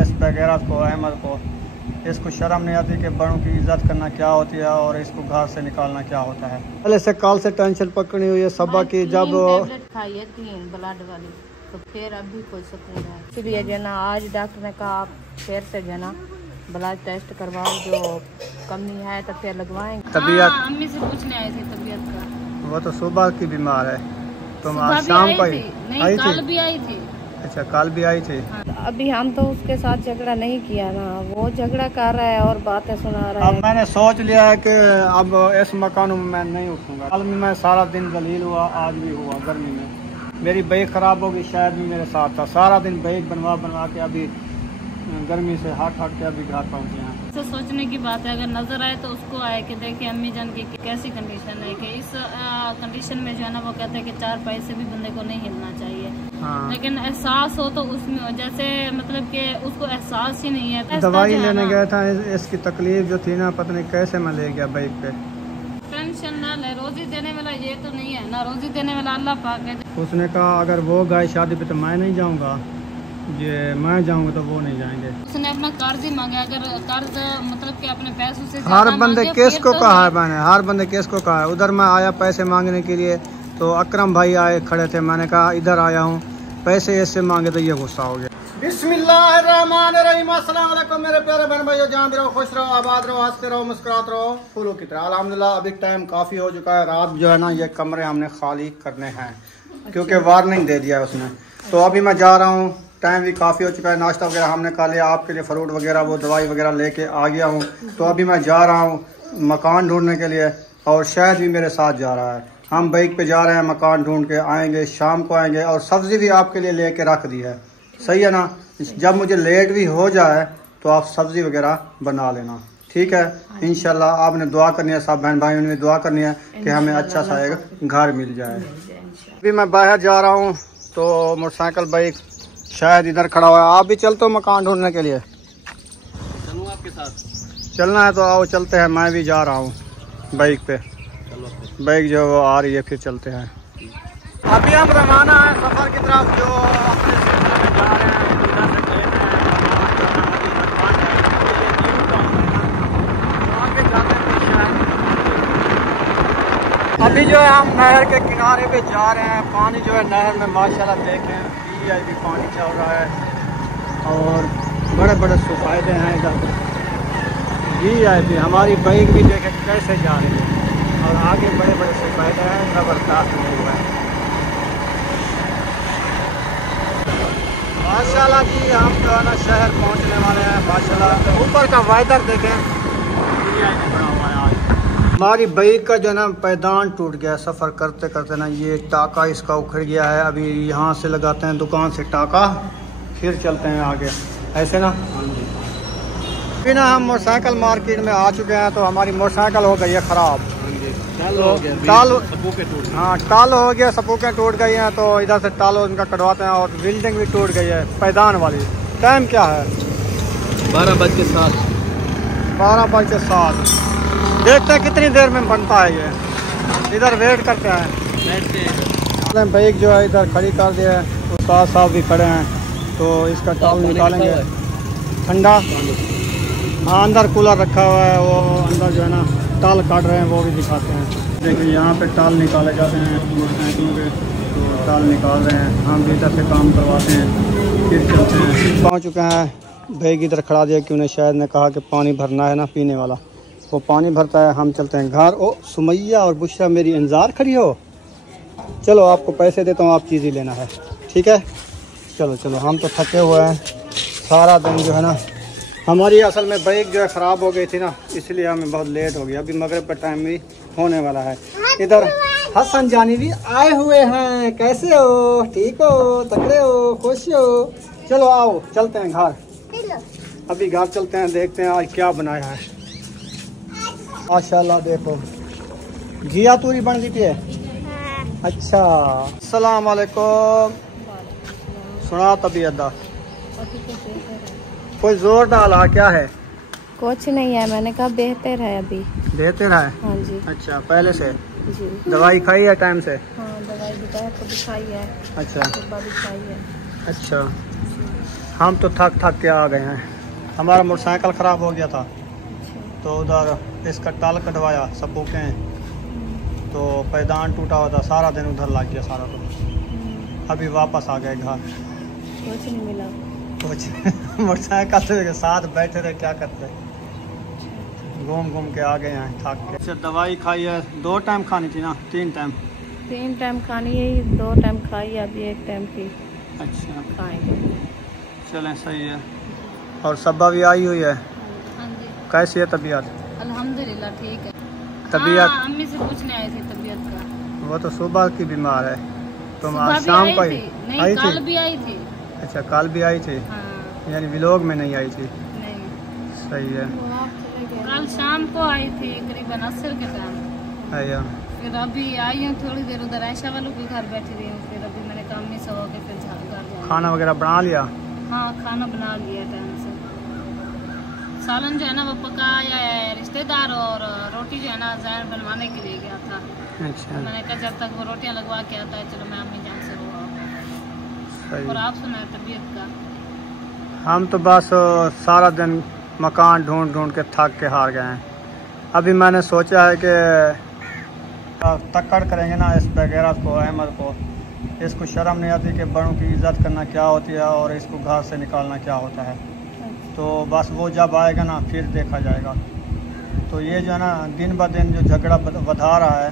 इस बगैरत को, अहमद को, इसको शर्म नहीं आती कि बड़ों की इज्जत करना क्या होती है और इसको घर से निकालना क्या होता है। पहले से कल से टेंशन पकड़ी हुई है सबा की, जब खाइए 3 ब्लड वाली तो फिर अभी कोई सुकून है। इसलिए जो है ना आज डॉक्टर ने कहा आप फिर से जो है ना ब्लड टेस्ट करवाओ, जो कमी है तो फिर लगवाएंगे। तबीयत अम्मी से पूछने आए थे तबीयत का। वो तो सुबह की बीमार है, तुम आज शाम को आई थी? कल भी आई थी। अच्छा कल भी आई थी। अभी हम तो उसके साथ झगड़ा नहीं किया ना, वो झगड़ा कर रहा है और बातें सुना रहा है। अब मैंने सोच लिया है कि अब इस मकान में मैं नहीं उठूंगा। कल मैं सारा दिन जलील हुआ, आज भी हुआ गर्मी में। मेरी बाइक खराब होगी, शायद भी मेरे साथ था सारा दिन बाइक बनवा के अभी गर्मी से हट के अभी घर पहुँचे हैं। तो सोचने की बात है, अगर नजर आए तो उसको आए कि देखिए अम्मी जान की कैसी कंडीशन है, कि इस कंडीशन में जो है ना वो कहते हैं कि 4 पैसे भी बंदे को नहीं हिलना चाहिए। हाँ। लेकिन एहसास हो तो उसमें जैसे मतलब कि उसको एहसास ही नहीं है। दवाई लेने गया था, इसकी तकलीफ जो थी ना पता नहीं कैसे मैं ले गया बाइक पे। टेंशन ना ले, रोजी देने वाला ये तो नहीं है ना, रोजी देने वाला अल्लाह पाक है। उसने कहा अगर वो गए शादी पे तो मैं नहीं जाऊँगा, ये मैं जाऊँगा तो वो नहीं जाएंगे। उसने अपना कर्ज ही मांगा, अगर कर्ज मतलब कि अपने पैसों से हर बंदे केस को कहा है मैंने, हर बंदे केस को कहा है। उधर मैं आया पैसे मांगने के लिए तो अकरम भाई आए खड़े थे, मैंने कहा इधर आया हूँ पैसे ऐसे मांगे तो ये गुस्सा हो गया। बिस्मिल्लाहिर्रहमानिर्रहीम, अस्सलाम वालेकुम मेरे प्यारे बहन भाइयों, जहाँ भी रहो खुश रहो, आबाद रहो, हंसते रहो, मुस्कुराते रहो, फूलों की तरह। अल्हम्दुलिल्लाह अभी टाइम काफ़ी हो चुका है, रात जो है ना ये कमरे हमने खाली करने हैं क्योंकि वार्निंग दे दिया है उसने। तो अभी मैं जा रहा हूँ, टाइम भी काफ़ी हो चुका है, नाश्ता वगैरह हमने खा लिया, आपके लिए फ्रूट वगैरह वो दवाई वगैरह लेके आ गया हूँ। तो अभी मैं जा रहा हूँ मकान ढूंढने के लिए और शायद भी मेरे साथ जा रहा है। हम बाइक पे जा रहे हैं, मकान ढूंढ के आएंगे, शाम को आएंगे। और सब्ज़ी भी आपके लिए लेके रख दी है, सही है ना? जब मुझे लेट भी हो जाए तो आप सब्ज़ी वगैरह बना लेना, ठीक है? इंशाल्लाह आपने दुआ करनी है, सब बहन भाइयों ने दुआ करनी है कि हमें अच्छा सा एक घर मिल जाए। अभी मैं बाहर जा रहा हूँ तो मोटरसाइकिल बाइक शायद इधर खड़ा हुआ है। आप भी चलते हो मकान ढूंढने के लिए? चलूँ आपके साथ? चलना है तो आओ चलते हैं, मैं भी जा रहा हूँ बाइक पे। बाइक जो वो आ रही है, फिर चलते हैं। अभी हम रवाना है सफ़र की तरफ, जो अपने सिलसिले में जा रहे हैं। इधर से खेत है, अभी जो है हम नहर के किनारे पे जा रहे हैं। पानी जो है नहर में माशाल्लाह देखें भी पानी चल रहा है और बड़े बड़े सुफायदे हैं इधर। भी हमारी बाइक भी देखें कैसे जा रही है और आगे बड़े बड़े सुफायदे हैं, ज़बरदस्त हुआ है माशाल्लाह जी। हम जो है ना शहर पहुंचने वाले हैं माशाल्लाह। ऊपर का वेदर देखें, बड़ा हुआ है आज। हमारी बाइक का जो है ना पैदान टूट गया, सफ़र करते करते ना ये टाका इसका उखड़ गया है। अभी यहाँ से लगाते हैं दुकान से टाका, फिर चलते हैं आगे, ऐसे ना। फिर ना हम मोटरसाइकिल मार्केट में आ चुके हैं तो हमारी मोटरसाइकिल हो गई है ख़राब। टाल हो गया, सपूकें टूट गई हैं तो इधर से टालो इनका कटवाते हैं। और बिल्डिंग भी टूट गई है पैदान वाली। टाइम क्या है? 12:07। 12:07। देखते हैं कितनी देर में बनता है ये। इधर वेट करते हैं। बाइक जो है इधर खड़ी कर दिया है, उस्ताद साहब भी खड़े हैं तो इसका टाल निकालेंगे। ठंडा, हाँ अंदर कूलर रखा हुआ है, वो अंदर जो है ना टाल काट रहे हैं, वो भी दिखाते हैं। देखिए यहाँ पे टाल निकाले जाते हैं मोटरसाइकिलों के, तो टाल निकाल रहे हैं। हम भी इधर से काम करवाते हैं, फिर चलते हैं। पहुँच चुके हैं, बैग इधर खड़ा दिया कि उन्हें शायद ने कहा कि पानी भरना है ना पीने वाला, वो पानी भरता है। हम चलते हैं घर। ओ सुमैया और बुशरा मेरी इंतज़ार खड़ी हो, चलो आपको पैसे देता हूँ, आप चीज़ ही लेना है, ठीक है? चलो चलो, हम तो थके हुए हैं सारा दिन जो है ना। हमारी असल में बाइक जो है ख़राब हो गई थी ना, इसलिए हमें बहुत लेट हो गया। अभी मगरिब का टाइम भी होने वाला है। इधर हसन जानी भी आए हुए हैं। कैसे हो? ठीक हो? तगड़े हो? खुश हो? चलो आओ चलते हैं घर। अभी घर चलते हैं, देखते हैं आज क्या बनाया है। माशाल्लाह देखो जिया तूरी बन दी है। अच्छा अस्सलाम वालेकुम। सुना तबीयत दा कोई जोर डाला क्या है? कुछ नहीं है, मैंने कहा बेहतर है अभी। बेहतर है? हाँ जी। अच्छा पहले से जी। दवाई खाई है टाइम से? हाँ दवाई दोपहर को भी खाई है। अच्छा सुबह भी खाई है। अच्छा हम तो थक के आ गए हैं। हमारा मोटरसाइकिल ख़राब हो गया था, तो उधर इसका टाल कटवाया सपोके, तो पैदान टूटा हुआ था, सारा दिन उधर लग गया सारा। तो अभी वापस आ गए घर। कुछ नहीं मिला कुछ मोटरसाइकिल के साथ बैठे रहे, क्या करते, घूम के आ गए हैं थक के। अच्छा, दवाई खाई है, 2 टाइम खानी थी ना? 3 टाइम? 3 टाइम खानी है, 2 टाइम खाई, अभी 1 टाइम की। अच्छा, खाएंगे। चलें, सही है। और सब्बा भी आई हुई है। हाँ जी। कैसी है तबीयत? अल्हम्दुलिल्लाह ठीक है। तबीयत? अम्मी से पूछने आई थी तबीयत का। वो तो सुबह की बीमार है, तुम आज शाम को आई थी? कल भी आई थी। अच्छा, कल भी आई थी। हाँ। यानी व्लॉग में नहीं आई थी? नहीं। सही है। कल शाम को आई थी करीबन असर के टाइम। आया। फिर अभी आई हूँ थोड़ी देर, उधर आयशा वालों के घर बैठी रही हूँ। फिर अभी मैंने काम में से होके फिर घर जाऊँ। खाना वगैरह बना लिया? हाँ, खाना बना लिया टाइम से। सालन जो है ना वो पकाया है रिश्तेदार, और रोटी जो है ना जैन बनवाने के लिए गया था। अच्छा। मैंने कहा जब तक वो रोटियां लगवा के आता है, चलो मैं अम्मी जान से हुआ। और आप सुनाए तबीयत का? हम तो बस सारा दिन मकान ढूंढ के थक के हार गए हैं। अभी मैंने सोचा है कि तक्कड़ करेंगे ना इस वगैरह को, अहमद को। इसको शर्म नहीं आती कि बड़ों की इज्जत करना क्या होती है और इसको घर से निकालना क्या होता है। तो बस वो जब आएगा ना फिर देखा जाएगा। तो ये जो है ना दिन ब दिन जो झगड़ा बढ़ा रहा है,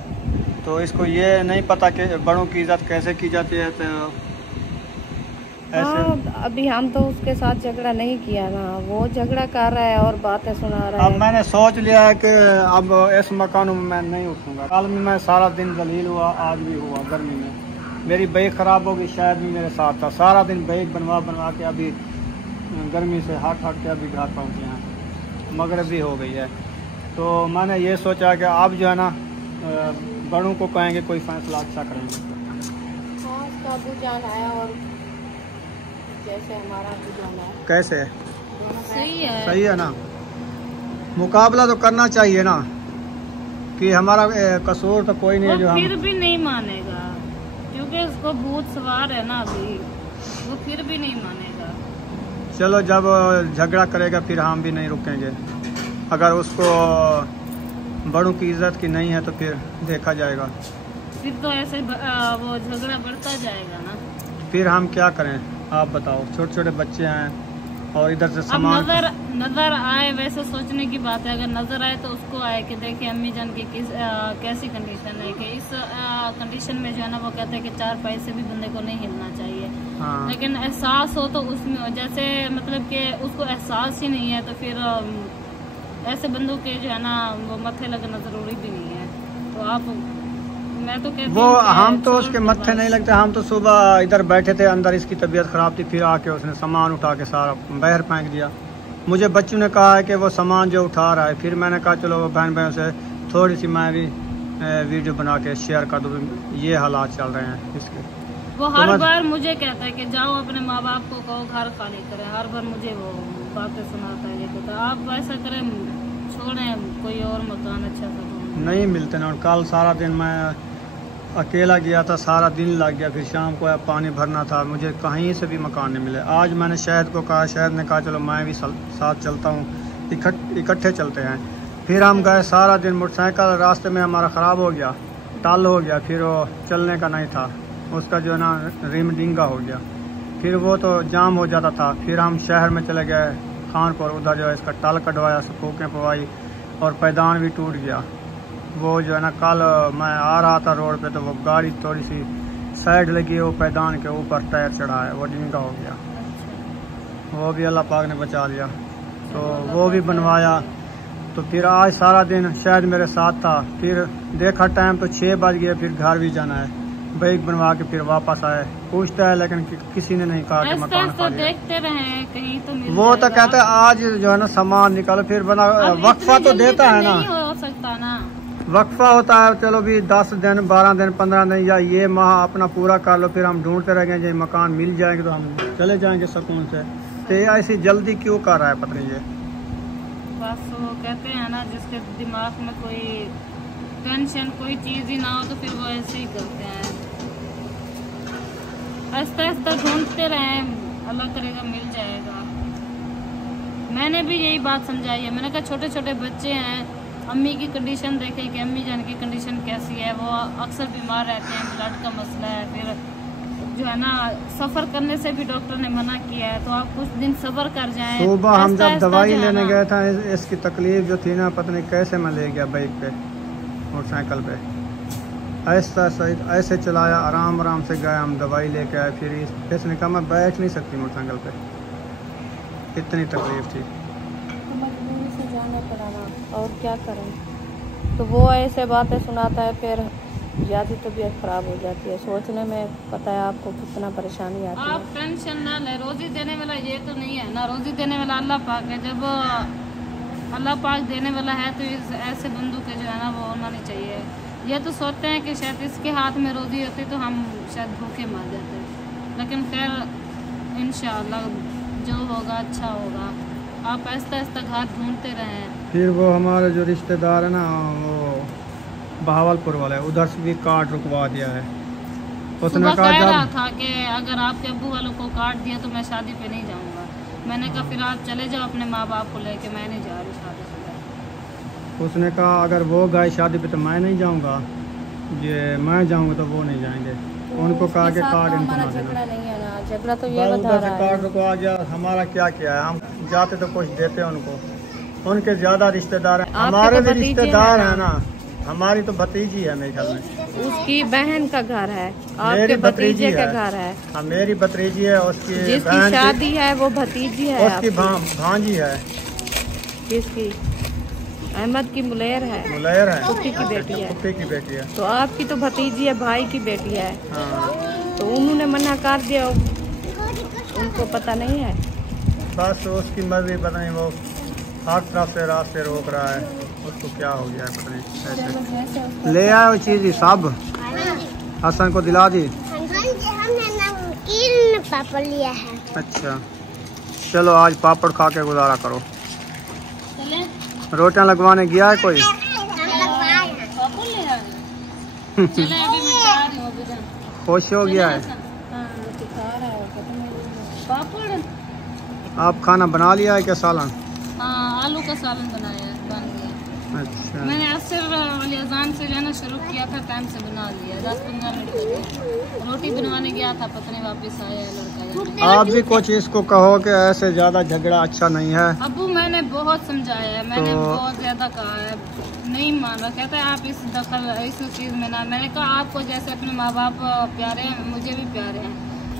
तो इसको ये नहीं पता कि बड़ों की इज्जत कैसे की जाती है। तो ऐसे अभी हम तो उसके साथ झगड़ा नहीं किया ना, वो झगड़ा कर रहा है और बातें सुना रहा है। अब मैंने सोच लिया है कि अब इस मकान में मैं नहीं उठूँगा। कल में मैं सारा दिन जलील हुआ, आज भी हुआ। गर्मी में मेरी बाइक ख़राब होगी, शायद भी मेरे साथ था। सारा दिन बाइक बनवा के अभी गर्मी से हट के अभी घर पहुँचे हैं। मगरिब भी हो गई है। तो मैंने ये सोचा कि अब जो है ना बड़ों को कहेंगे कोई फैसला अच्छा करेंगे। हाँ, उसका अबू जान आया और जैसे हमारा अबू जान आया। कैसे? सही है। सही है ना? मुकाबला तो करना चाहिए ना, कि हमारा कसूर तो कोई नहीं है। जो फिर भी नहीं मानेगा, क्योंकि उसको भूत सवार है ना अभी, वो फिर भी नहीं मानेगा। चलो, जब झगड़ा करेगा फिर हम भी नहीं रुकेंगे। अगर उसको बड़ों की इज्जत की नहीं है तो फिर देखा जाएगा। फिर तो ऐसे वो झगड़ा बढ़ता जाएगा ना। फिर हम क्या करें, आप बताओ? छोटे छोटे बच्चे हैं और इधर से सामान नजर आए, वैसे सोचने की बात है। अगर नजर आए तो उसको आए कि देखिए अम्मी जान की कैसी कंडीशन है, कि इस कंडीशन में जो है ना वो कहते हैं कि 4 पैसे भी बंदे को नहीं हिलना चाहिए। हाँ। लेकिन एहसास हो तो उसमें, जैसे मतलब कि उसको एहसास ही नहीं है, तो फिर ऐसे बंदों के जो है ना वो मत्थे लगना जरूरी भी नहीं है। तो आप, मैं तो कहती वो हम तो उसके मत्थे नहीं लगते। हम तो सुबह इधर बैठे थे, अंदर इसकी तबीयत ख़राब थी, फिर आके उसने सामान उठा के सारा बाहर फेंक दिया। मुझे बच्चों ने कहा है कि वो सामान जो उठा रहा है, फिर मैंने कहा चलो बहन बहन से थोड़ी सी मैं भी वीडियो बना के शेयर कर दूँ, ये हालात चल रहे हैं इसके। वो हर बार मुझे कहता है कि जाओ अपने माँ बाप को कहो घर खाली करें। हर बार मुझे वो बातें सुनाता है। ये कहता आप ऐसा करें, छोड़ें कोई और मकान अच्छा करो। नहीं मिलते ना। कल सारा दिन मैं अकेला गया था, सारा दिन लग गया। फिर शाम को पानी भरना था, मुझे कहीं से भी मकान नहीं मिले। आज मैंने शहद को कहा, शहद ने कहा चलो मैं भी साथ चलता हूँ, इकट्ठे चलते हैं। फिर हम गए, सारा दिन मोटरसाइकिल रास्ते में हमारा ख़राब हो गया, टल हो गया। फिर वो चलने का नहीं था, उसका जो है ना रिम डिंगा हो गया, फिर वो तो जाम हो जाता था। फिर हम शहर में चले गए खानपुर, उधर जो है इसका टल कटवाया, सपोकें पवाई और पैदान भी टूट गया। वो जो है ना कल मैं आ रहा था रोड पे, तो वो गाड़ी थोड़ी सी साइड लगी, वो पैदान के ऊपर टायर चढ़ा है, वो डिंगा हो गया। वो भी अल्लाह पाक ने बचा लिया, तो वो भी बनवाया। तो फिर आज सारा दिन शायद मेरे साथ था। फिर देखा टाइम तो 6 बज गए, फिर घर भी जाना है। बाइक बनवा के फिर वापस आए। पूछता है लेकिन किसी ने नहीं कहा कि मकान खाली है। देखते रहे कहीं तो मिल वो तो कहता है आज जो है ना सामान निकालो, फिर बना वक्फा तो देता है ना, हो सकता ना वक्फा होता है। चलो भी 10 दिन 12 दिन 15 दिन या ये माह अपना पूरा कर लो, फिर हम ढूंढते रहेंगे। जब मकान मिल जाएंगे तो हम चले जाएंगे सुकून से। तो ऐसी जल्दी क्यों कर रहा है पता नहीं। ये बस वो कहते हैं ना जिसके दिमाग में कोई टेंशन कोई चीज ही ना हो, तो फिर वो ऐसे ही करते हैं। आहिस्ता आहिस्ता ढूंढते रहे, अल्लाह करेगा मिल जाएगा। मैंने भी यही बात समझाई है। मैंने कहा छोटे छोटे बच्चे हैं, अम्मी की कंडीशन देखें कि अम्मी जान की कंडीशन कैसी है। वो अक्सर बीमार रहते हैं, ब्लड का मसला है, फिर जो है ना सफ़र करने से भी डॉक्टर ने मना किया है। तो आप कुछ दिन सब्र कर जाएं। सुबह हम जब दवाई लेने गए था, इसकी तकलीफ जो थी ना, पता नहीं कैसे मैं ले गया बाइक पे, मोटरसाइकिल पे, ऐसा ऐसे चलाया, आराम आराम से गए, हम दवाई लेके आए। फिर इसने कहा मैं बैठ नहीं सकती मोटरसाइकिल पे, इतनी तकलीफ थी। तो मजबूरी से जाना पड़ा ना, और क्या करें। तो वो ऐसे बातें सुनाता है, फिर ज़्यादा तबीयत ख़राब हो जाती है। सोचने में पता है आपको कितना परेशानी आती है। आप टेंशन ना ले, रोज़ी देने वाला ये तो नहीं है ना, रोज़ी देने वाला अल्लाह पाक है। जब अल्लाह पाक देने वाला है तो इस ऐसे बंदू के जो है ना वो होना नहीं चाहिए। ये तो सोचते हैं कि शायद इसके हाथ में रोज़ी होती तो हम शायद भूखे मार जाते, लेकिन खैर इंशाअल्लाह जो होगा अच्छा होगा। आप आहिस्ता आहिस्ता घर ढूंढते रहें। फिर वो हमारे जो रिश्तेदार है ना, वो बहावलपुर वाले, उधर से भी कार्ड रुकवा दिया है। उसने कह रहा था कि अगर आपके अब्बू वालों को कार्ड दिया तो मैं शादी पे नहीं जाऊंगा। मैंने कहा फिर आप चले जाओ अपने माँ बाप को लेके, मैं नहीं जा रही शादी पे। उसने कहा अगर वो गए शादी पे तो मैं नहीं जाऊंगा, ये मैं जाऊंगा तो वो नहीं जाएंगे। तो उनको कहा कि कार्ड तो इनको हमारा ना झगड़ा देना। नहीं है ना, झगड़ा तो ये बता उधर से रहा है। कार्ड रुकवा गया, हमारा क्या किया है, हम जाते तो कुछ देते उनको, उनके ज्यादा रिश्तेदार हैं, हमारे भी रिश्तेदार है ना। हमारी तो भतीजी है मेरे ख्याल में, उसकी बहन का घर है, आपके भतीजे का घर है। हाँ मेरी भतीजी है, उसकी जिसकी शादी है वो भतीजी है, उसकी भांजी है। किसकी? अहमद की मुलेर है, मुलेर है, पुप्पी की बेटी है। पुप्पी की बेटी है। तो आपकी तो भतीजी है, भाई की बेटी है। हाँ। तो उन्होंने मना कर दिया, उनको पता नहीं है। बस उसकी मर्जी, पता नहीं वो हर तरफ से रास्ते रोक रहा है, उसको क्या हो गया पता नहीं। ऐसे ले आए वो चीज़ सब, हसन को दिला दी। हमने नमकीन पापड़ लिया है। अच्छा चलो आज पापड़ खा के गुजारा करो। रोटियां लगवाने गया है कोई? खुश हो गया है। आप खाना बना लिया है क्या? सालन? हाँ आलू का सालन बनाया है, बन गया। अच्छा मैंने असर वाली अजान से जो है ना शुरू किया था, टाइम से बना लिया, 10-15 मिनट लगे। रोटी बनवाने गया था, पत्नी वापस आया लड़का। आप भी कुछ इसको कहो कि ऐसे ज्यादा झगड़ा अच्छा नहीं है। अबू मैंने बहुत समझाया है, मैंने बहुत ज्यादा कहा है, नहीं मान रहा। कहता है आप इस दखल इस चीज में ना। मैंने कहा आपको जैसे अपने माँ बाप प्यारे हैं, मुझे भी प्यारे हैं।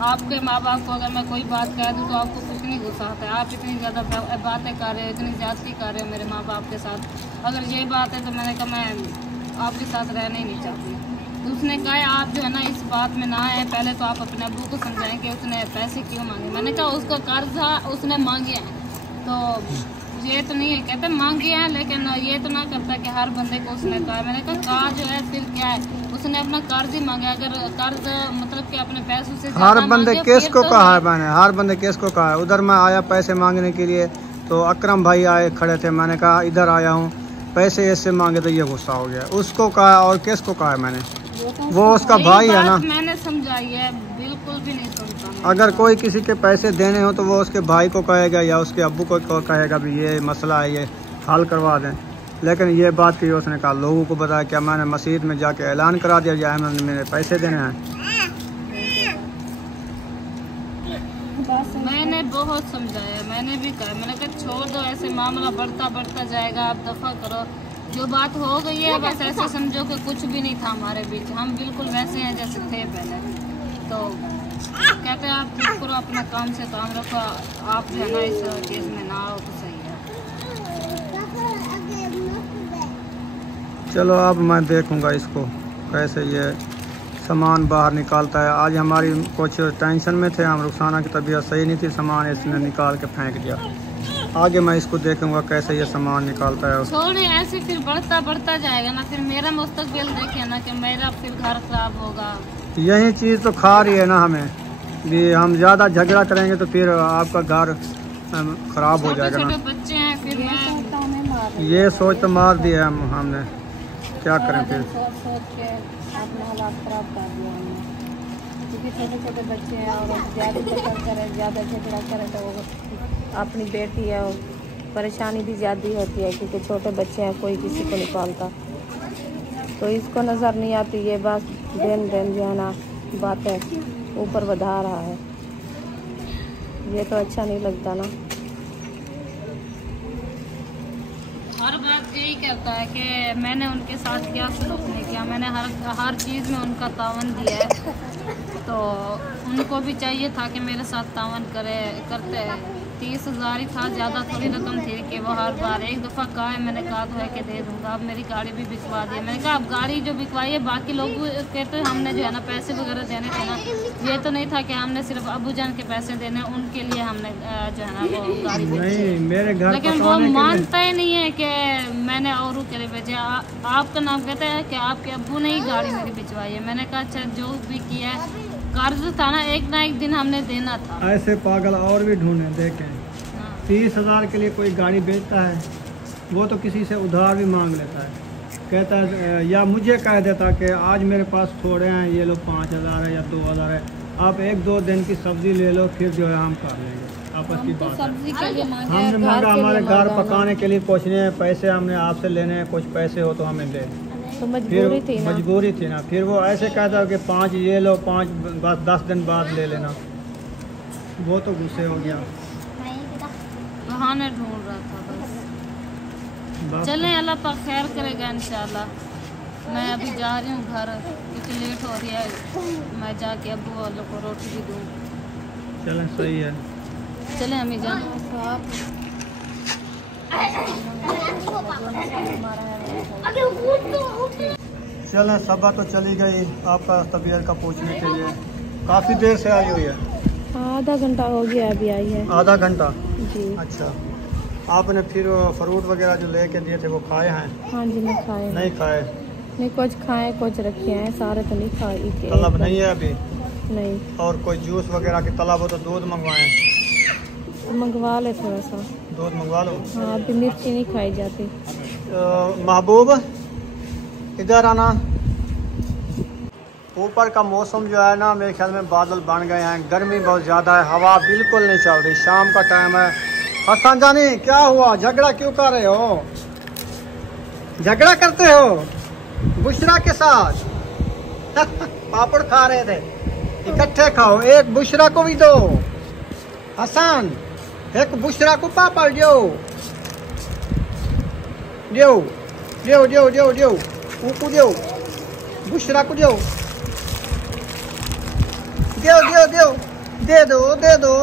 आपके माँ बाप को अगर मैं कोई बात कह दूँ तो आपको कुछ नहीं गुस्सा आता है। आप इतनी ज़्यादा बातें कर रहे हो, इतनी ज्यादती कर रहे हो मेरे माँ बाप के साथ। अगर ये बात है तो मैंने कहा मैं आपके साथ रहना ही नहीं चाहती। तो उसने कहा आप जो है ना इस बात में ना आए, पहले तो आप अपने अब्बू को समझाएं कि उसने पैसे क्यों मांगे। मैंने कहा उसका कर्जा उसने मांगे हैं, तो ये तो नहीं है, कहते मांगे हैं, लेकिन ये तो ना करता कि हर बंदे को उसने कहा। मैंने कहा जो है फिर क्या है, उसने अपना कर्ज ही मांगा। अगर कर्ज मतलब कि अपने पैसों से हर बंदे केस को कहा है मैंने, हर बंदे केस को कहा है। उधर मैं आया पैसे मांगने के लिए तो अकरम भाई आए खड़े थे, मैंने कहा इधर आया हूँ पैसे ऐसे मांगे तो ये गुस्सा हो गया। उसको कहा और केस को कहा है मैंने, वो उसका भाई है ना। मैंने समझाई है, बिल्कुल भी नहीं सुनता। अगर कोई किसी के पैसे देने हो तो वो उसके भाई को कहेगा या उसके अब्बू को कहेगा भी ये मसला है, ये हल करवा दें। लेकिन ये बात की उसने कहा लोगों को बताया, क्या मैंने मस्जिद में जाके ऐलान करा दिया या मैंने पैसे देने हैं। मैंने बहुत समझाया, मैंने भी कहा, मैंने कहा छोड़ दो, ऐसे मामला बढ़ता जाएगा, आप दफा करो। जो बात हो गई है बस ऐसे समझो कि कुछ भी नहीं था हमारे बीच, हम बिल्कुल वैसे हैं जैसे थे पहले। तो कहते हैं आप ठीक करो, अपना काम से काम रखो, आप जो है ना इस चीज़ में ना आओ तो सही है। चलो अब मैं देखूंगा इसको कैसे ये सामान बाहर निकालता है। आज हमारी कुछ टेंशन में थे हम, रुखसाना की तबीयत सही नहीं थी, सामान इसने निकाल के फेंक दिया। आगे मैं इसको देखूंगा कैसे ये सामान निकालता है। छोड़े ऐसे फिर बढ़ता जाएगा ना, फिर मेरा मुस्तकबिल देखे ना कि मेरा फिर घर खराब होगा। यही चीज़ तो खा रही है ना हमें, कि हम ज़्यादा झगड़ा करेंगे तो फिर आपका घर खराब हो जाएगा ना। छोटे बच्चे हैं, फिर मैं ये सोच तो मार दिया हमने, क्या करें फिर। सोच के अपना हालात खराब कर दिया हमने, क्योंकि क्योंकि छोटे छोटे बच्चे हैं और ज़्यादा चक्कर करे, ज़्यादा झगड़ा करे तो वो अपनी बेटी है, परेशानी भी ज़्यादा होती है क्योंकि छोटे बच्चे हैं, कोई किसी को नहीं पालता। तो इसको नज़र नहीं आती ये बस दिन दिन जो है ना बातें ऊपर बढ़ा रहा है, ये तो अच्छा नहीं लगता ना। हर बात यही कहता है कि मैंने उनके साथ क्या सलूक नहीं किया, मैंने हर चीज़ में उनका तावन दिया है, तो उनको भी चाहिए था कि मेरे साथ तावन करते। 30,000 ही था, ज़्यादा थोड़ी रकम थी कि वो हर बार एक दफ़ा कहा है, मैंने कहा तो है कि दे दूँगा। अब मेरी गाड़ी भी बिकवा दी है, मैंने कहा अब गाड़ी जो बिकवाई है बाकी लोग कहते हमने जो है ना पैसे वगैरह देने थे ना, ये तो नहीं था कि हमने सिर्फ अबू जान के पैसे देने, उनके लिए हमने जो है ना वो गाड़ी नहीं मेरे घर, लेकिन वो मानता ही नहीं है कि मैंने औरों के लिए भेजे। आपका नाम कहते हैं कि आपके अब्बू ने ही गाड़ी मेरी भिजवाई है। मैंने कहा अच्छा जो भी किया है कर्ज था ना एक दिन हमने देना था। ऐसे पागल और भी ढूंढे देखें। 30,000 के लिए कोई गाड़ी बेचता है, वो तो किसी से उधार भी मांग लेता है, कहता है या मुझे कह देता कि आज मेरे पास थोड़े हैं, ये लो 5,000 है या 2,000 है, आप 1-2 दिन की सब्जी ले लो, फिर जो है हम कर लेंगे। आपस की बात है, हमने मांगा हमारे घर पकाने के लिए कुछ नहीं है, पैसे हमने आपसे लेने हैं, कुछ पैसे हो तो हमें दे। तो मजबूरी थी ना। फिर वो ऐसे कहता कि 5 ये लो, 5 बस 10 दिन बाद ले लेना, वो तो गुस्से हो गया। बहाने ढूंढ रहा था बस। चलें अल्लाह पाक खैर करेगा इंशाल्लाह। मैं अभी जा रही हूँ घर क्योंकि लेट हो रही है, मैं जाके अब्बू वालों को रोटी भी दूँ। चलें सही है, चलें अम्मी जान। चलें सबा तो चली गई आपका तबीयत का पूछने के लिए, काफ़ी देर से आई हुई है। आधा घंटा हो गया अभी आई है। आधा घंटा जी। अच्छा, आपने फिर फ्रूट वगैरह जो लेके दिए थे वो खाए हैं? हाँ जी नहीं खाए। नहीं खाए? नहीं कुछ खाए कुछ रखे हैं, सारे तो नहीं खाए। तलब नहीं है अभी? नहीं। और कोई जूस वगैरह की तलब हो तो दूध मंगवाएं? मंगवा ले थोड़ा सा दूध मंगवा लो। हाँ अभी मिर्ची नहीं खाई जाती। महबूब इधर आना। ऊपर का मौसम जो है ना मेरे ख्याल में बादल बन गए हैं, गर्मी बहुत ज़्यादा है, हवा बिल्कुल नहीं चल रही, शाम का टाइम है। हसन जानी क्या हुआ, झगड़ा क्यों कर रहे हो? झगड़ा करते हो बुशरा के साथ? पापड़ खा रहे थे, इकट्ठे खाओ, एक बुशरा को भी दो। हसन एक बुशरा को पापड़ दो, दो दो दो दो दो, ऊको दो, बुशरा को दो, दो दो दो, दे दो,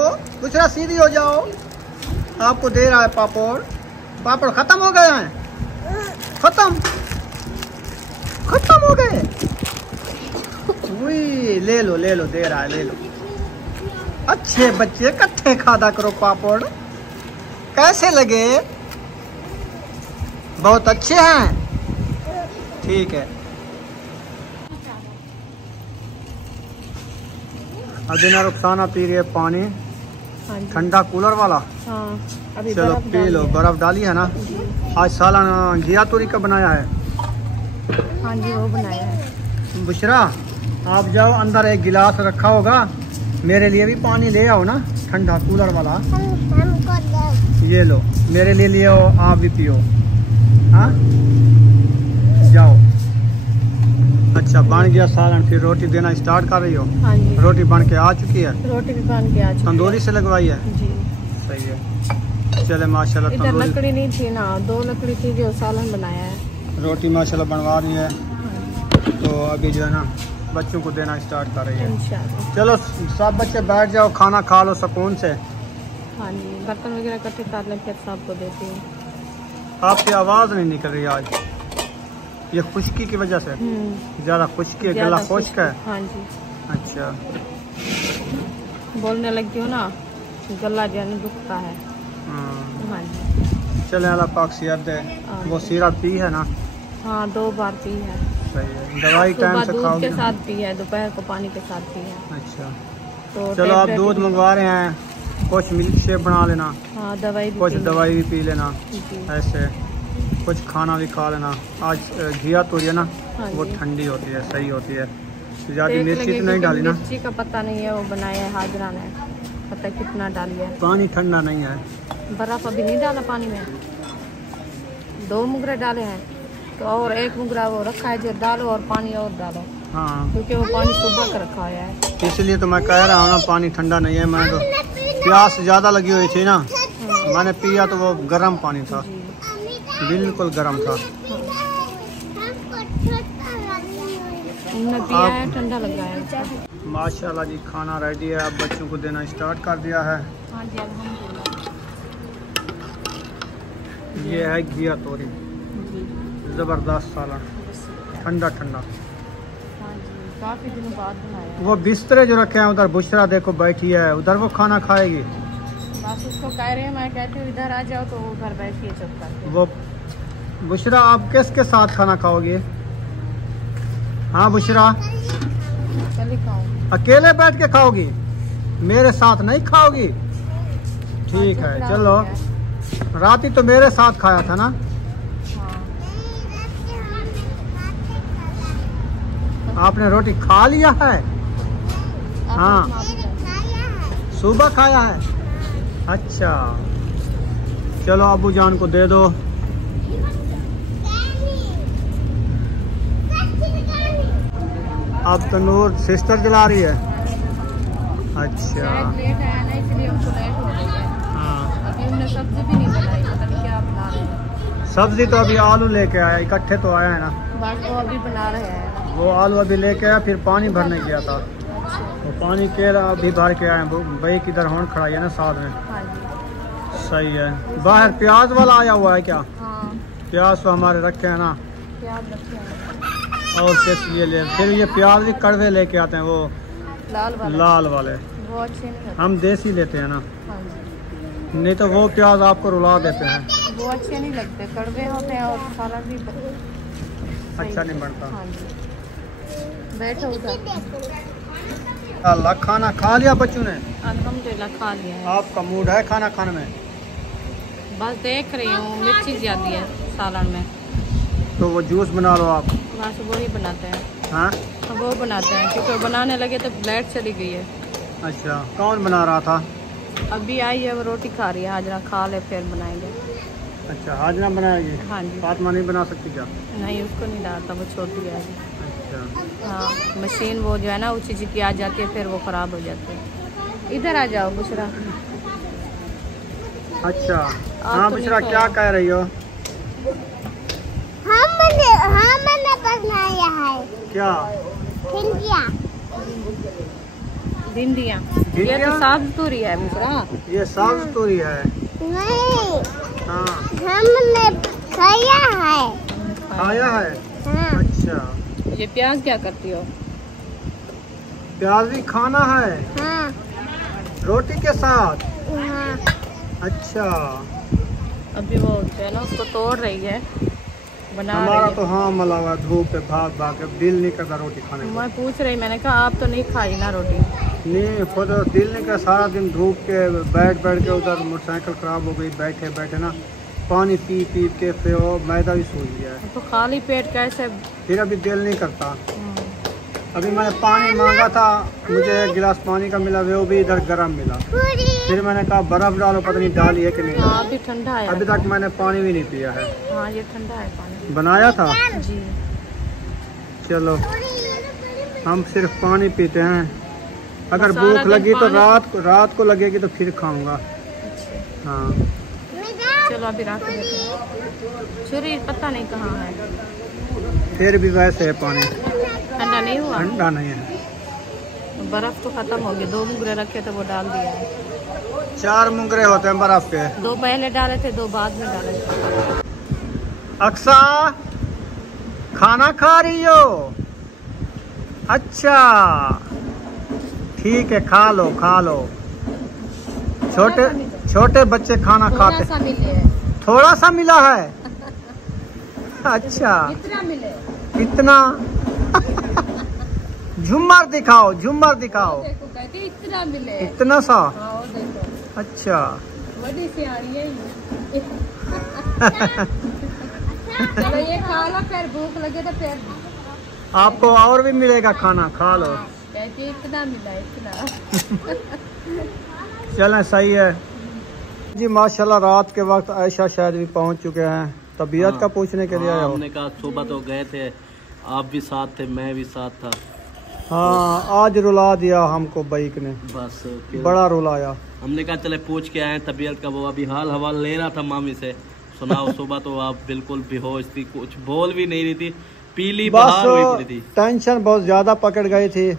बुशरा सीधी हो जाओ। आपको दे रहा है पापड़, पापड़ खत्म हो गए हैं, खत्म हो गए। ले लो दे रहा है, ले लो। अच्छे बच्चे इकट्ठे खादा करो पापड़। कैसे लगे? बहुत अच्छे हैं, ठीक है। अदीना रुखसाना पी रही है पानी, ठंडा कूलर वाला। हाँ, अभी चलो पी लो, बर्फ डाली है ना। आज सालन घिया तोरी का बनाया है। हाँ जी वो बनाया है। बुशरा आप जाओ अंदर, एक गिलास रखा होगा, मेरे लिए भी पानी ले आओ ना, ठंडा कूलर वाला। हमको दे। ये लो मेरे लिए ले आओ, आप भी पियो। हाँ जाओ। अच्छा बन गया सालन, फिर रोटी देना स्टार्ट कर रही हो? हाँ जी रोटी बन के आ चुकी है? रोटी भी बन के आ चुकी है। तंदूरी से लगवाई है? जी सही है, चले माशाल्लाह। इधर तंदूरी लकड़ी नहीं थी ना, 2 लकड़ी थी जो सालन बनाया है। रोटी माशाल्लाह बनवा रही है, तो अभी जो है ना बच्चों को देना स्टार्ट कर रही है। इंशाल्लाह। चलो सब बच्चे बैठ जाओ, खाना खा लो सुकून से। हाँ जी बर्तन वगैरह इकट्ठे कर लें फिर सबको देती हूँ। आपकी आवाज़ नहीं निकल रही आज, ये खुश्की की वजह से? ज़्यादा खुश्की है, गला खुश्क है? हाँ जी। अच्छा बोलने लगी हो ना, गला जो है दुखता है। हाँ जी। चले अल्लाह पाक सेहत दे। वो सिरप पी है ना? हाँ 2 बार पी है। सही है, दवाई टाइम से दूध खाओगे? के साथ पी है, दोपहर को पानी के साथ पी है। अच्छा तो चलो आप दूध मंगवा रहे हैं, कुछ मिल्क शेक बना लेना। हाँ दवाई भी कुछ दवाई भी पी लेना, जी। ऐसे कुछ खाना भी खा लेना। आज घिया तोरी है ना, हाँ वो जी। ठंडी होती है, सही होती है। ज्यादा मिर्ची तो नहीं डाली ना? मिर्ची का पता नहीं है, वो बनाया है हाजरा ने, पता कितना डाली है। पानी ठंडा नहीं है। बर्फ अभी नहीं डाला पानी में, 2 मुगरे डाले हैं तो और 1 मुगरा वो रखा है जो डालो और पानी और डालो। हाँ, क्योंकि वो पानी सुबह का रखा है, इसलिए तो मैं कह रहा हूँ ना पानी ठंडा नहीं है। मैं तो प्यास ज्यादा लगी हुई थी ना, मैंने पिया तो वो गर्म पानी था, बिल्कुल गर्म था। पिया है, ठंडा लगा है। माशाल्लाह जी खाना रेडी है, अब बच्चों को देना स्टार्ट कर दिया है। हाँ जी अल्हम्दुलिल्लाह। ये है घिया तोरी, जबरदस्त सालन, ठंडा ठंडा। हाँ जी काफी दिनों बाद बनाया। वो बिस्तरे जो रखे हैं उधर बुशरा देखो बैठी है, उधर वो खाना खाएगी। बस उसको कह रहे हैं, मैं कहती हूँ इधर आ जाओ तो वो घर बैठी है चुप करके। वो बुशरा आप किसके साथ खाना खाओगे? हाँ बुशरा, कल ही खाऊं। अकेले बैठ के खाओगी, मेरे साथ नहीं खाओगी? ठीक है चलो, रात ही तो मेरे साथ खाया था ना। आपने रोटी खा लिया है? हाँ सुबह खाया है। अच्छा चलो अबू जान को दे दो। अब तो नूर सिस्टर जला रही है। अच्छा लेट आया ना इसलिए हमको लेट हो गई है। हाँ, अभी हमने सब्जी भी नहीं बनाई, पता नहीं क्या बना रहे हैं। सब्जी तो अभी आलू लेके आया, इकट्ठे तो आया है ना। बस वो अभी बना रहे हैं। वो आलू अभी लेके आया, फिर पानी भरने गया था, वो पानी के अभी भर के आए। भाई किधर होन खड़ा है ना साथ में। हाँ जी सही है। बाहर प्याज वाला आया हुआ है क्या? हाँ प्याज तो हमारे रखे हैं ना, प्याज रखे हैं और किस ये ले, फिर ये प्याज भी कड़वे लेके आते हैं, वो लाल वाले। लाल वाले। वो अच्छे नहीं लगते। हम देसी लेते हैं ना, हाँ जी नहीं तो वो प्याज आपको रुला देते हैं, वो अच्छे नहीं लगते, कड़वे होते हैं और साला भी अच्छा नहीं बनता। हाँ जी बैठो उधर। अल्लाह खाना खा लिया बच्चों ने? अल्हम्दुलिल्लाह खा लिया है। आपका मूड है खाना खाने में? बस देख रही हूँ मिर्ची ज्यादा है सालन में, तो वो जूस बना लो आप। बस वो ही बनाते हैं। हाँ वो बनाते हैं क्योंकि बनाने लगे तो लाइट चली गई है। अच्छा कौन बना रहा था? अभी आई है वो रोटी खा रही है, हाजरा खा ले फिर बनाएंगे। अच्छा हाजरा बनाएगी? हाँ जी। फातिमा नहीं बना सकती क्या? नहीं उसको नहीं डालता, वो छोटी है अभी। अच्छा हाँ मशीन वो जो है ना ऊँची चिकी आ जाती है, फिर वो ख़राब हो जाती है। इधर आ जाओ बुशरा। अच्छा हाँ तो बुशरा नहीं क्या कह रही हो? हमने बनाया है क्या? भिंडिया। भिंडियाँ, ये भिंडियाँ? तो साग तूरी है बुशरा। ये साग तोरी है? नहीं हाँ हमने खाया है। खाया है? हाँ अच्छा ये प्याज क्या करती हो? प्याज भी खाना है हाँ रोटी के साथ? हाँ अच्छा अभी वो जो है ना उसको तोड़ रही है, बना हमारा रही तो है। हाँ मला हुआ धूप पे भाग भाग के दिल नहीं करता रोटी खाने का। मैं पूछ रही, मैंने कहा आप तो नहीं खाई ना रोटी? नहीं खुद दिल नहीं कर, सारा दिन धूप के बैठ बैठ के, उधर मोटरसाइकिल खराब हो गई बैठे बैठे ना, पानी पी पी के फिर वो मैदा भी सूज गया है, तो खाली पेट कैसे? फिर अभी दिल नहीं करता। अभी मैंने पानी मांगा था, मुझे 1 गिलास पानी का मिला, वो भी इधर गर्म मिला। फिर मैंने कहा बर्फ डालो, पता नहीं डाली है कि नहीं हाँ डाली। अभी ठंडा है। अभी तक मैंने पानी भी नहीं पिया है। हाँ ये ठंडा है पानी। बनाया था? जी चलो हम सिर्फ पानी पीते हैं, अगर सारा भूख दिन लगी तो पानी- रात को लगेगी तो फिर खाऊंगा। अच्छा हाँ चलो अभी रख देते हैं। छुरी पता नहीं कहाँ है। फिर भी वैसे है पानी, ठंडा नहीं हुआ? ठंडा नहीं है। बर्फ तो खत्म हो गई, 2 मुगरे रखे थे वो डाल दिया है। 4 मुंगरे होते हैं बर्फ के। 2 पहले डाले थे, 2 बाद में डाले थे। अक्सा खाना खा रही हो? अच्छा ठीक है खा लो खा लो। छोटे बच्चे खाना खाते। थोड़ा सा मिले, थोड़ा सा मिला है? अच्छा कितना मिले? इतना? झुम्मर दिखाओ झुम्मर दिखाओ। देखो कहती इतना मिले। इतना सा? हाँ वो देखो अच्छा बड़ी सियानी है ये। चलो ये खा लो, फिर भूख लगे तो फिर आपको और भी मिलेगा खाना, खा लो। कहते इतना मिला इतना। चलें सही है जी। माशाल्लाह रात के वक्त आयशा शायद भी पहुंच चुके हैं। तबीयत का पूछने के लिए आया हो? हमने कहा सुबह तो गए थे, आप भी साथ थे, मैं भी साथ था। हाँ, आज रुला दिया हमको बाइक ने, बस बड़ा रुलाया। हमने कहा चले पूछ के आए तबीयत का। वो अभी हाल हवाल ले रहा था मामी से। सुनाओ सुबह तो आप बिल्कुल बेहोश थी, कुछ बोल भी नहीं रही थी, पीली बाहर हुई पड़ी थी। टेंशन बहुत ज्यादा पकड़ गई थी।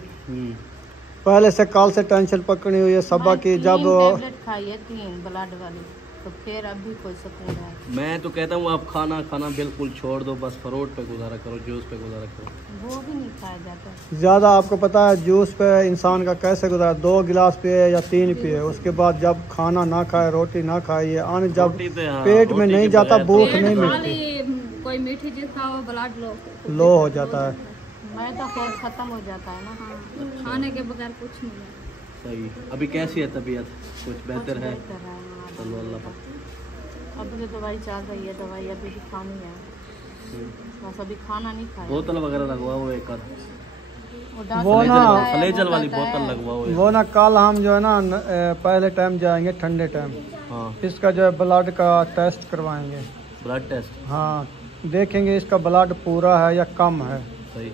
पहले से कल से टेंशन पकड़ी हुई है सबा की। जब टैबलेट खाई है 3 ब्लड वाली, तो फिर अभी कोई सुकून है। मैं तो कहता हूँ आप खाना खाना बिल्कुल छोड़ दो, बस फ्रूट पे गुजारा करो, जूस पे गुजारा करो। वो भी नहीं खाया जाता ज्यादा। आपको पता है जूस पे इंसान का कैसे गुजारा, 2 गिलास पिए या 3 पिए, उसके बाद जब खाना ना खाए, रोटी ना खाए, ये आने जब पेट में नहीं जाता, भूख नहीं मिटती, कोई मीठी चीज खाओ ब्लड लो हो जाता है। मैं तो फिर खत्म हो जाता है ना। खाने के बगैर कुछ नहीं है। सही। अभी कैसी है तबीयत? कुछ बेहतर है? कर रहा है चलो अल्लाह पाक। अभी तो दवाई चल रही है, दवाई अभी भी खानी है, बस अभी खाना नहीं खाया। बोतल वगैरह लगवाओ एक आध, वो ना फ्लेजल वाली बोतल लगवाओ। वो ना कल हम जो है ना पहले टाइम जाएंगे ठंडे टाइम। हाँ, इसका जो है ब्लड का टेस्ट करवाएंगे। Blood test? हाँ, देखेंगे इसका ब्लड पूरा है या कम है। सही।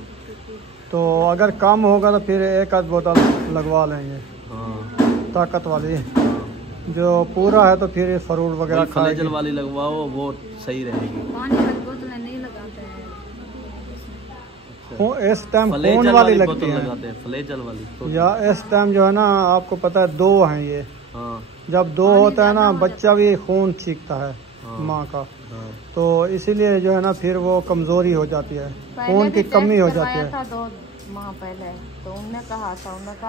तो अगर कम होगा तो फिर एक आध बोतल लगवा लेंगे। हाँ, ताकत वाली। जो पूरा है तो फिर फ्रूट वगैरह फ्लेजल वाली लगवाओ, वो सही रहेगी। पानी वाली बोतलें नहीं लगाते हैं। इस टाइम खून वाली लगती है लगाते हैं, फ्लेजल वाली तो। या इस टाइम जो है ना आपको पता है 2 हैं ये। हाँ, जब 2 होता है ना बच्चा भी खून छींकता है माँ का। हाँ। तो इसीलिए जो है ना फिर वो कमजोरी हो जाती है, खून की कमी हो जाती है। था 2 माह पहले, तो उन्होंने कहा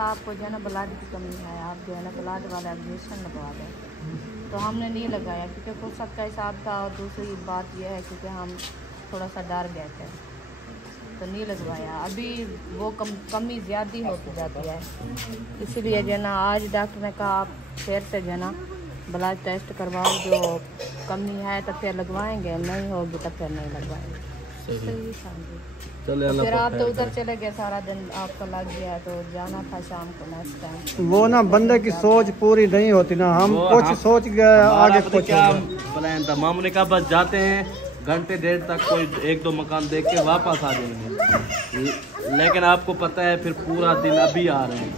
आपको जो है ना ब्लड की कमी है, आप जो है ना ब्लड वाला इंजेक्शन लगवा दें। तो हमने नहीं लगाया क्योंकि कुछ सबका हिसाब था, और दूसरी बात यह है क्योंकि हम थोड़ा सा डर गए थे, तो नहीं लगवाया। अभी वो कमी ज़्यादा होती जाती है, इसीलिए जो है ना आज डॉक्टर ने कहा आप फिर से जो है ना ब्लड टेस्ट करवाओ, जो कमी है तो फिर लगवाएंगे, नहीं होगी तो फिर नहीं लगवाएंगे। सही समझे। चले तो फिर आप तो उधर चले गए, सारा दिन आपका लग गया, तो जाना था शाम को नेक्स्ट टाइम। वो ना बंदे की सोच पूरी नहीं होती ना, हम कुछ सोच गए आगे कुछ। क्या प्लान था? मामू ने कहा बस जाते हैं, घंटे 1.5 तक कोई 1-2 मकान देख के वापस आ जाएंगे। लेकिन आपको पता है फिर पूरा दिन अभी आ रहे हैं।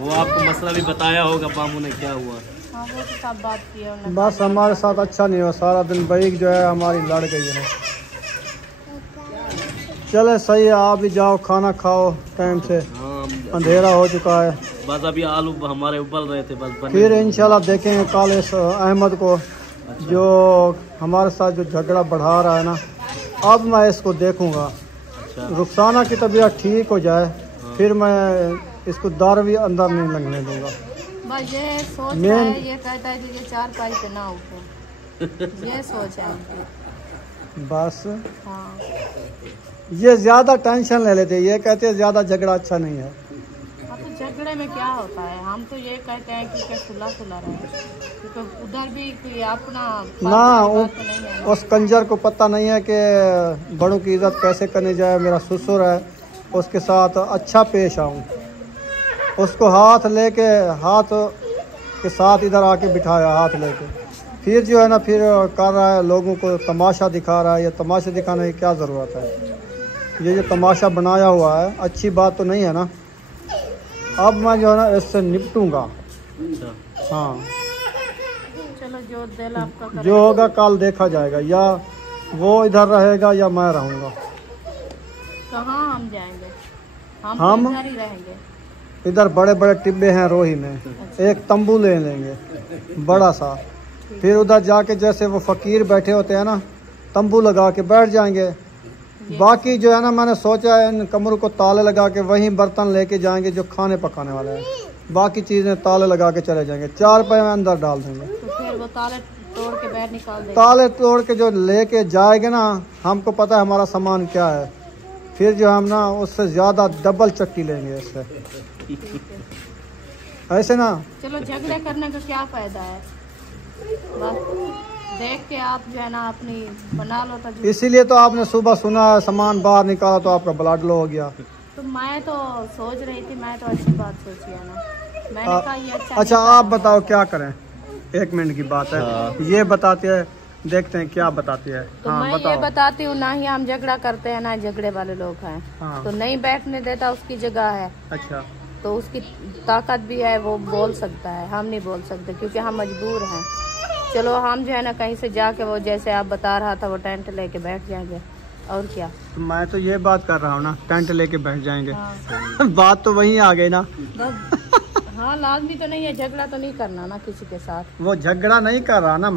वो आपको मसला भी बताया होगा मामू ने क्या हुआ। हाँ, वो तो सब बात की है उन्होंने। बस हमारे साथ अच्छा नहीं हुआ, सारा दिन बाइक जो है हमारी लड़ गई है। चले सही है, आप भी जाओ खाना खाओ टाइम से। हाँ, अंधेरा हो चुका है। बस अभी आलू हमारे उबल रहे थे, बस बने। फिर इंशाल्लाह देखेंगे कल इस अहमद को, जो हमारे साथ जो झगड़ा बढ़ा रहा है ना, अब मैं इसको देखूंगा। अच्छा। रुखसाना की तबीयत ठीक हो जाए फिर मैं इसको दारू भी अंदर नहीं लगने दूंगा। बस ये सोच रहा है, ये कहता है कि ये 4 पाई पे ना उठे, ये सोच है उनकी। बस हाँ, ये ज्यादा टेंशन ले लेते, ये कहते हैं ज्यादा झगड़ा अच्छा नहीं है। हाँ, तो झगड़े में क्या होता है, हम तो ये कहते हैं कि क्या सुलह रहे, क्योंकि उधर भी कोई अपना ना बात नहीं है। उस कंजर को पता नहीं है कि बड़ों की इज्जत कैसे करनी जाए। मेरा ससुर है, उसके साथ अच्छा पेश आऊँ। उसको हाथ के साथ इधर आके बिठाया, हाथ लेके, फिर जो है ना फिर कर रहा है, लोगों को तमाशा दिखा रहा है। ये तमाशा दिखाने की क्या ज़रूरत है? ये जो तमाशा बनाया हुआ है अच्छी बात तो नहीं है ना। अब मैं जो है ना इससे निपटूंगा। हाँ, चलो जो दिल आपका करे। जो होगा कल देखा जाएगा, या वो इधर रहेगा या मैं रहूँगा। कहाँ हम जाएंगे? हम इधर ही रहेंगे। इधर बड़े बड़े टिब्बे हैं रोही में, एक तंबू ले लेंगे बड़ा सा, फिर उधर जाके जैसे वो फकीर बैठे होते हैं ना, तंबू लगा के बैठ जाएंगे। बाकी जो है ना मैंने सोचा है इन कमरों को ताले लगा के वहीं बर्तन लेके जाएंगे जो खाने पकाने वाले हैं, बाकी चीज़ें ताले लगा के चले जाएंगे। 4 रुपये में अंदर डाल देंगे, तो फिर वो ताले तोड़ के बाहर निकाल देंगे। ताले तोड़ के जो लेके जाएंगे ना, हमको पता है हमारा सामान क्या है, फिर जो हम ना उससे ज़्यादा डबल चक्की लेंगे इससे। ऐसे ना चलो झगड़े करने का क्या फायदा है? बस देख के आप जो है ना अपनी बना लो तो इसीलिए तो आपने सुबह सुना सामान बाहर निकाला तो आपका ब्लड लो हो गया। तो मैं तो सोच रही थी, मैं तो अच्छी बात सोची है ना, मैंने कहा ये अच्छा आप बताओ क्या करें, 1 मिनट की बात है। ये बताते हैं, देखते हैं क्या बताती है। तो हाँ, मैं बताओ। ये बताती हूँ, ना ही हम झगड़ा करते हैं, ना झगड़े वाले लोग हैं। हाँ। तो नहीं बैठने देता, उसकी जगह है। अच्छा तो उसकी ताकत भी है, वो बोल सकता है, हम नहीं बोल सकते क्योंकि हम मजबूर हैं। चलो हम जो है ना कहीं से जाके वो जैसे आप बता रहा था वो टेंट लेके बैठ जाएंगे और क्या। मैं तो ये बात कर रहा हूँ ना, टेंट लेके बैठ जाएंगे। हाँ। बात तो वहीं आ गई ना। हाँ लाजमी तो नहीं है, झगड़ा तो नहीं करना ना किसी के साथ। वो झगड़ा नहीं कर रहा ना,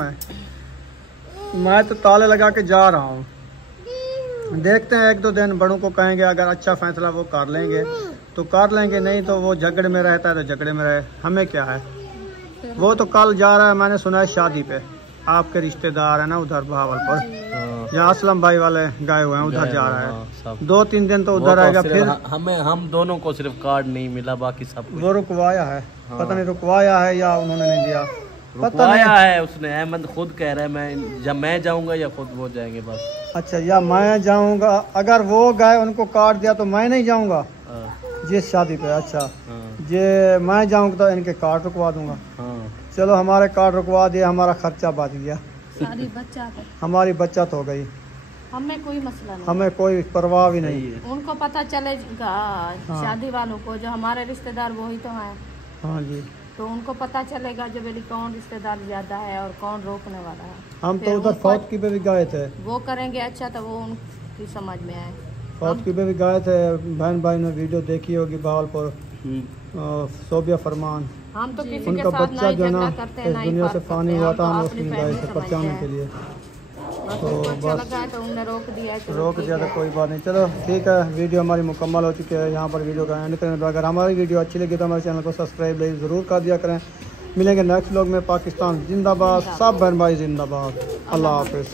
मैं तो ताले लगा के जा रहा हूँ। देखते हैं 1-2 दिन बड़ों को कहेंगे, अगर अच्छा फैसला वो कर लेंगे तो कर लेंगे, नहीं तो वो झगड़े में रहता है तो झगड़े में रहे, हमें क्या है। वो तो कल जा रहा है, मैंने सुना है शादी पे, आपके रिश्तेदार है ना उधर भावलपुर, जहाँ असलम भाई वाले गए हुए हैं, उधर जा रहा है। 2-3 दिन तो उधर आएगा। फिर हम दोनों को सिर्फ कार्ड नहीं मिला, बाकी सब वो रुकवाया है। पता नहीं रुकवाया है या उन्होंने नहीं दिया, रुकवाया है उसने। अहमद खुद कह रहा है मैं जब मैं जाऊंगा या खुद वो जाएंगे बस। अच्छा, या मैं जाऊंगा, अगर वो गए उनको कार्ड दिया तो मैं नहीं जाऊंगा जिस शादी पे। अच्छा ये मैं जाऊंगा तो इनके कार्ड रुकवा दूंगा। चलो हमारे कार्ड रुकवा दिए, हमारा खर्चा बच गया, सारी बच्चा हमारी बचत हो गई, हमें कोई मसला नहीं, हमें कोई परवाह भी नहीं। उनको पता चलेगा शादी वालों को, जो हमारे रिश्तेदार वही तो हैं। हाँ जी, तो उनको पता चलेगा जो मेरी कौन रिश्तेदार ज्यादा है और कौन रोकने वाला है। हम तो उधर फौतकी पे भी गए थे, वो करेंगे अच्छा तो वो उनकी समझ में आए। फौतकी पे भी गए थे, बहन भाई ने वीडियो देखी होगी, भावलपुर सोबिया फरमान, हम तो किसी उनका के साथ बच्चा जो ना करते इस हैं, दुनिया से फानी हुआ था, हम उसमें गए थे समझते बचाने हैं। के लिए। तो अच्छा लगा तो उन्होंने रोक दिया। रोक दिया तो कोई बात नहीं। चलो ठीक है, वीडियो हमारी मुकम्मल हो चुकी है, यहाँ पर वीडियो का एंड करें। अगर हमारी वीडियो अच्छी लगी तो हमारे चैनल को सब्सक्राइब ज़रूर कर दिया करें। मिलेंगे नेक्स्ट व्लॉग में। पाकिस्तान जिंदाबाद, सब बहन भाई जिंदाबाद। अल्लाह हाफिज़।